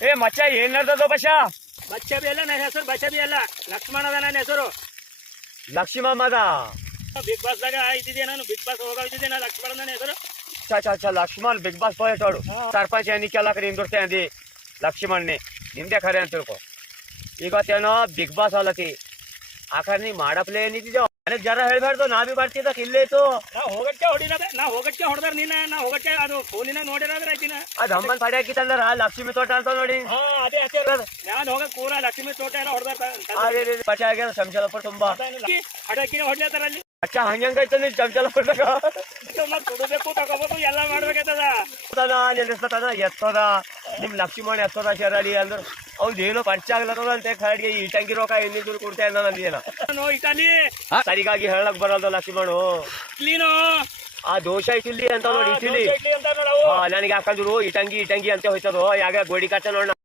ಏ ಮಚ್ಚ ಏನ್ ನಡ್ದದ ಬಶ ಬಚ್ಚ ಬಿ ಅಲ್ಲ ನನ್ನ ಹೆಸರು ಬಚ್ಚ ಬಿ ಅಲ್ಲ ಲಕ್ಷ್ಮಣ ಅದ ನನ್ನ ಹೆಸರು. ಲಕ್ಷ್ಮಣ ಮದ ಬಿಗ್ ಬಾಸ್ ದಾಗ ಇದ್ದಿದ್ದೆ ನಾನು ಬಿಗ್ ಬಾಸ್ ಹೋಗಿದ್ದೆ ನಾನು ಲಕ್ಷ್ಮಣ ನನ್ನ ಹೆಸರು. अच्छा लक्ष्मण बिग बास पोहेटोಡು सरपंच यांनी केला की इंदुरते अंदी लक्ष्मणने निंदे खरे ಅಂತ ತಿಳ್ಕೊ. ಈಗ ತೇನೋ ಬಿಗ್ ಬಾಸ್ ಅಲ್ಲತಿ ಆಖರ್ನಿ ಮಾಡಪ್ಲೇ ನಿಂತಿದ್ದೆ ನನಗೆ ಜರ ಹೇಳ್ಬಾರ್ದು ನಾ ಬಿ ಬರ್ತಿದ್ದ ಇಲ್ಲೇತು ನಾ ಹೋಗಕ್ಕೆ ಹೊಡೆದಾರ ನೀನ ನಾ ಹೋಗಕ್ಕೆ ಅದು ಫೋನಿನ ನೋಡಿರಾದ್ರೆ ಆಕಿನ ಅದು ಅಮ್ಮನ್ ಪಡೆ ಹಾಕಿತ್ತಂದ್ರ ಲಕ್ಷ್ಮಿ ತೋಟ ಅಂತ ನೋಡಿ ಅದೇ ನಾನು ಹೋಗಕ್ ಪೂರ ಲಕ್ಷ್ಮಿ ತೋಟ ಎಲ್ಲ ಹೊಡೆದಾರ ಅದೇ ಪಟೆ ಆಗ್ಯದ ಸಂಶಲಪುರ ತುಂಬಾ ಹಡಕಿನ ಹೊಡ್ಲತ್ತಾರ ಅಲ್ಲಿ. ಅಚ್ಚ ಹಂಗೈತ ನೀ ಸಂಶಲಪುರದಾಗ ಕೊಡಬೇಕು ತಗೋಬೇಕು ಎಲ್ಲ ಮಾಡ್ಬೇಕಾಯ್ತದ. ನಿಲ್ಲಿಸ್ತದ ಎತ್ತದ ನಿಮ್ ಲಕ್ಷ್ಮಣ ಎತ್ತದ ಶರಳಿ ಅಂದ್ರ ಅವ್ನ್ ಏನೋ ಪರಿಚಯ ಆಗ್ಲತ್ತದ ಅಂತ ಖಾಡಿಗೆ ಈ ಟಂಗಿ ರೊಕ್ಕ ಎಲ್ಲಿ ಕೊಡ್ತಾ ಇದ್ದ ನಂದೇನ ಇಟಲಿ ಸರಿಗಾಗಿ ಹೇಳಕ್ ಬರಲ್ದ ಲಕ್ಷ್ಮಣು ಇಟ್ಲಿನೋ ಆ ದೋಷ ಇಟ್ಟಿಲಿ ಅಂತ ನೋಡಿ ಇಟ್ಟಿಲಿ ಅಂತ ನನಗೆ ಹಾಕಂದ್ರು ಇಟಂಗಿ ಅಂತ ಹೋಯ್ತದ ಯಾಗ ಗೋಡಿ ಕಟ್ಟ ನೋಡ